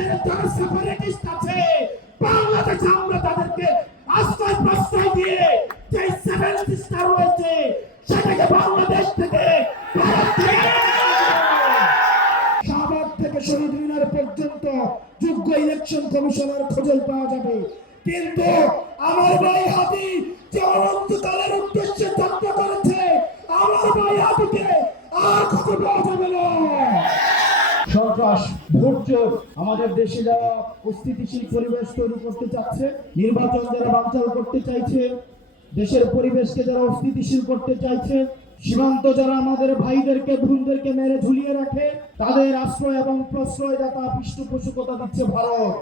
ভারতের যারা সেপারেটিস্ট আছে বাংলাদেশে আমরা তাদেরকে আশ্রয় প্রশ্রয় দিয়ে যে সেভেন সিস্টার রয়েছে সেটাকে বাংলাদেশ থেকে শাহবাগ থেকে শহীদ মিনার পর্যন্ত যোগ্য ইলেকশন কমিশনার খোঁজল পাওয়া যাবে। কিন্তু আমার ভাই হাতি যে অনন্তকালের উদ্দেশ্যে যাত্রা করেছে আমার ভাই হাতিকে আর খুঁজে পাওয়া যাবে না। সন্ত্রাস ভোটচোর আমাদের দেশে যারা অস্থিতিশীল পরিবেশ তৈরি করতে চাচ্ছে, নির্বাচন যারা বানচাল করতে চাইছে, দেশের পরিবেশকে যারা অস্থিতিশীল করতে চাইছে, সীমান্ত যারা আমাদের ভাইদেরকে বোনদেরকে মেরে ঝুলিয়ে রাখে তাদের আশ্রয় এবং প্রশ্রয়দাতা পৃষ্ঠপোষকতা দিচ্ছে ভারত।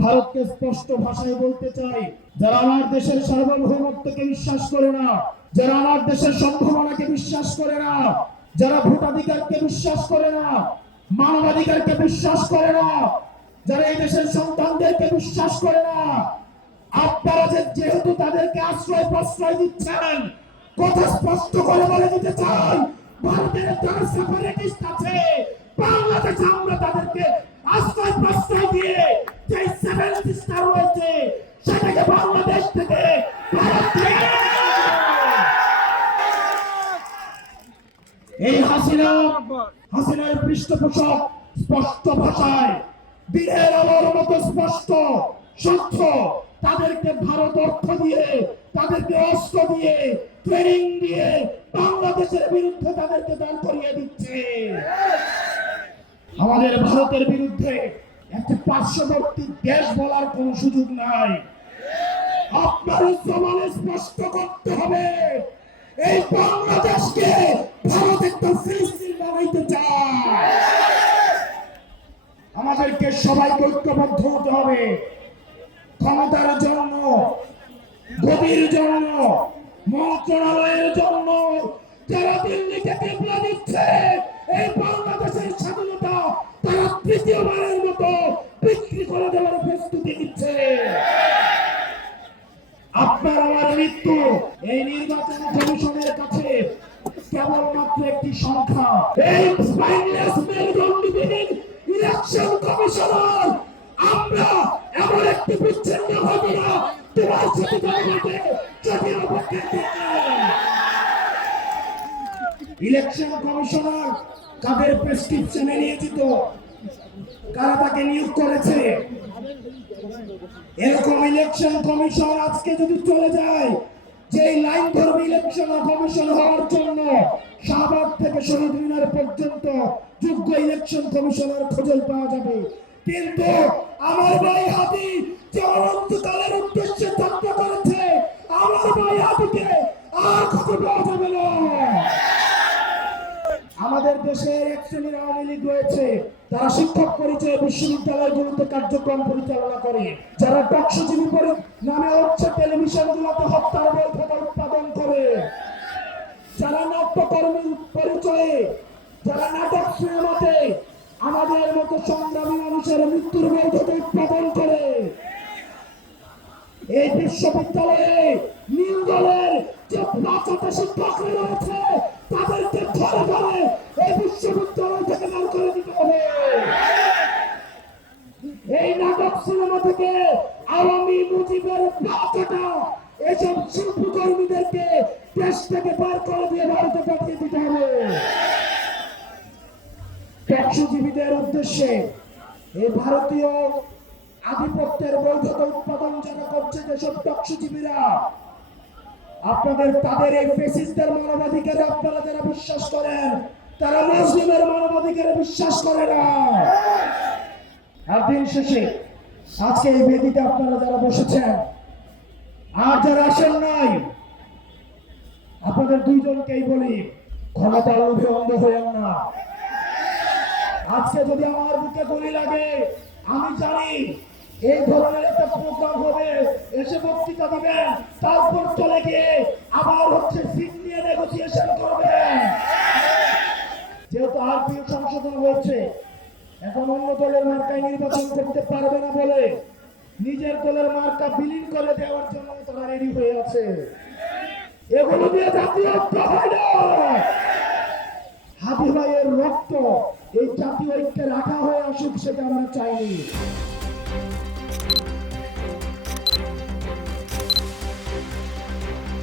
ভারতকে স্পষ্ট ভাষায় বলতে চাই, যারা আমার দেশের সার্বভৌমত্বকে বিশ্বাস করে না, যারা আমার দেশের সম্ভাবনাকে বিশ্বাস করে না, যারা ভোটাধিকারকে বিশ্বাস করে না, মানবাধিকারকে বিশ্বাস করে না, যারা এই দেশের সন্তানদেরকে বিশ্বাস করে না, আপনারা যেহেতু তাদেরকে আশ্রয় প্রশ্রয় দিচ্ছেন, কথা স্পষ্ট করে বলে দিতে চাই, ভারতের যারা সেপারেটিস্ট আছে বাংলাদেশে আমরা তাদেরকে আশ্রয় প্রশ্রয় দিয়ে যে সেভেন সিস্টার রয়েছে সেটাকে বাংলাদেশ থেকে এই হাসিনার পৃষ্ঠপোষক স্পষ্ট ভাষায় বীরের আলোর মতো স্পষ্ট সত্য তাদেরকে ভারত অর্থ দিয়ে, তাদেরকে অস্ত্র দিয়ে, ট্রেনিং দিয়ে বাংলাদেশের বিরুদ্ধে তাদেরকে দাঁড় করিয়ে দিচ্ছে। আমাদের ভারতের বিরুদ্ধে একটি পার্শ্ববর্তী দেশ বলার কোন সুযোগ নাই। আপনার জবানে স্পষ্ট করতে হবে এই বাংলাদেশকে ভারত একটা ফিলিস্তিন বানাইতে চায়। আমাদেরকে সবাইকে ঐক্যবদ্ধ হতে হবে। ক্ষমতার জন্য, গদির জন্য, মন্ত্রণালয়ের জন্য যারা দিল্লিকে টিপলা দিচ্ছে এই বাংলাদেশের স্বাধীনতা তারা তৃতীয়বারের মতো বিক্রি করে দেওয়ার প্রস্তুতি নিচ্ছে। আপনার আমার মৃত্যু এই নির্বাচন কমিশনের কাছে কেবলমাত্র একটি সংখ্যা। এই স্পাইনলেস মেরুদণ্ডবিহীন ইলেকশন কমিশনার আমরা এমন একটি বিচ্ছিন্ন ঘটনা তোমার সাথে ঘটে যদি অপেক্ষা ইলেকশন কমিশনার কাদের প্রেসক্রিপশনে নিয়োজিত, কারা তাকে নিয়োগ করেছে, এরকম ইলেকশন কমিশন আজকে যদি চলে যায়, যে লাইন ধর্মী ইলেকশন কমিশন হওয়ার জন্য শাহবাগ থেকে শহীদ মিনার পর্যন্ত যোগ্য ইলেকশন কমিশনার খোঁজল পাওয়া যাবে। কিন্তু আমার ভাই হাতি যে অনন্তকালের উদ্দেশ্যে যাত্রা করেছে আমার ভাই হাতিকে আর খুঁজে পাওয়া যাবে না। আমাদের দেশে এক শ্রেণীর আওয়ামী লীগ রয়েছে, তারা শিক্ষক পরিচয়ে বিশ্ববিদ্যালয়গুলোতে কার্যক্রম পরিচালনা করে, যারা টকশোজীবী নামে হচ্ছে টেলিভিশনগুলোতে হত্যার বৈধতা উৎপাদন করে, যারা নাট্যকর্মী পরিচয়ে, যারা নাটক সিনেমাতে আমাদের মতো সংগ্রামী মানুষের মৃত্যুর বৈধতা উৎপাদন করে। এই বিশ্ববিদ্যালয়ে নীল দলের যে প্রাচীন শিক্ষকরা রয়েছে তাদেরকে ধরে ধরে এই বিশ্ববিদ্যালয় থেকে বের করে দিতে হবে। এই নাটক সিনেমা থেকে আওয়ামী মুজিবের প্রাচীটা এসব শিল্পকর্মীদেরকে দেশ থেকে বের করে দিয়ে ভারতে পাঠিয়ে দিতে হবে। টকশোজীবীদের উদ্দেশ্যে এই ভারতীয় আধিপত্যের বৈধতা উৎপাদন যারা করছে যেসব টকশোজীবীরা, আপনাদের তাদের এই ফেসিস্টদের মানবাধিকারে আপনারা যারা বিশ্বাস করেন তারা মুসলিমের মানবাধিকারে বিশ্বাস করে না। আর দিন শেষে আজকে এই বেদিতে আপনারা যারা বসেছেন আর যারা আসেন নাই, আপনাদের দুইজনকেই বলি ক্ষমতার লোভে অন্ধ হইয়েন না। আজকে যদি আমার বুকে গুলি লাগে, আমি জানি এই ধরনের একটা প্রোগ্রাম হবে, এসে বক্তৃতা দিবেন, তারপর চলে গিয়ে আবার হচ্ছে সিট নিয়ে নেগোসিয়েশন করবেন। যেহেতু আরপিও সংশোধন হয়েছে, এখন অন্য দলের মার্কায় নির্বাচন করতে পারবে না বলে নিজের দলের মার্কা বিলীন করে দেওয়ার জন্য তারা রেডি হয়ে আছে। এগুলো দিয়ে জাতীয় ঐক্য হয় না। হাদি ভাইয়ের রক্ত এই জাতীয় ঐক্যে রাখা হয়ে আসুক, সেটা আমরা চাইনি।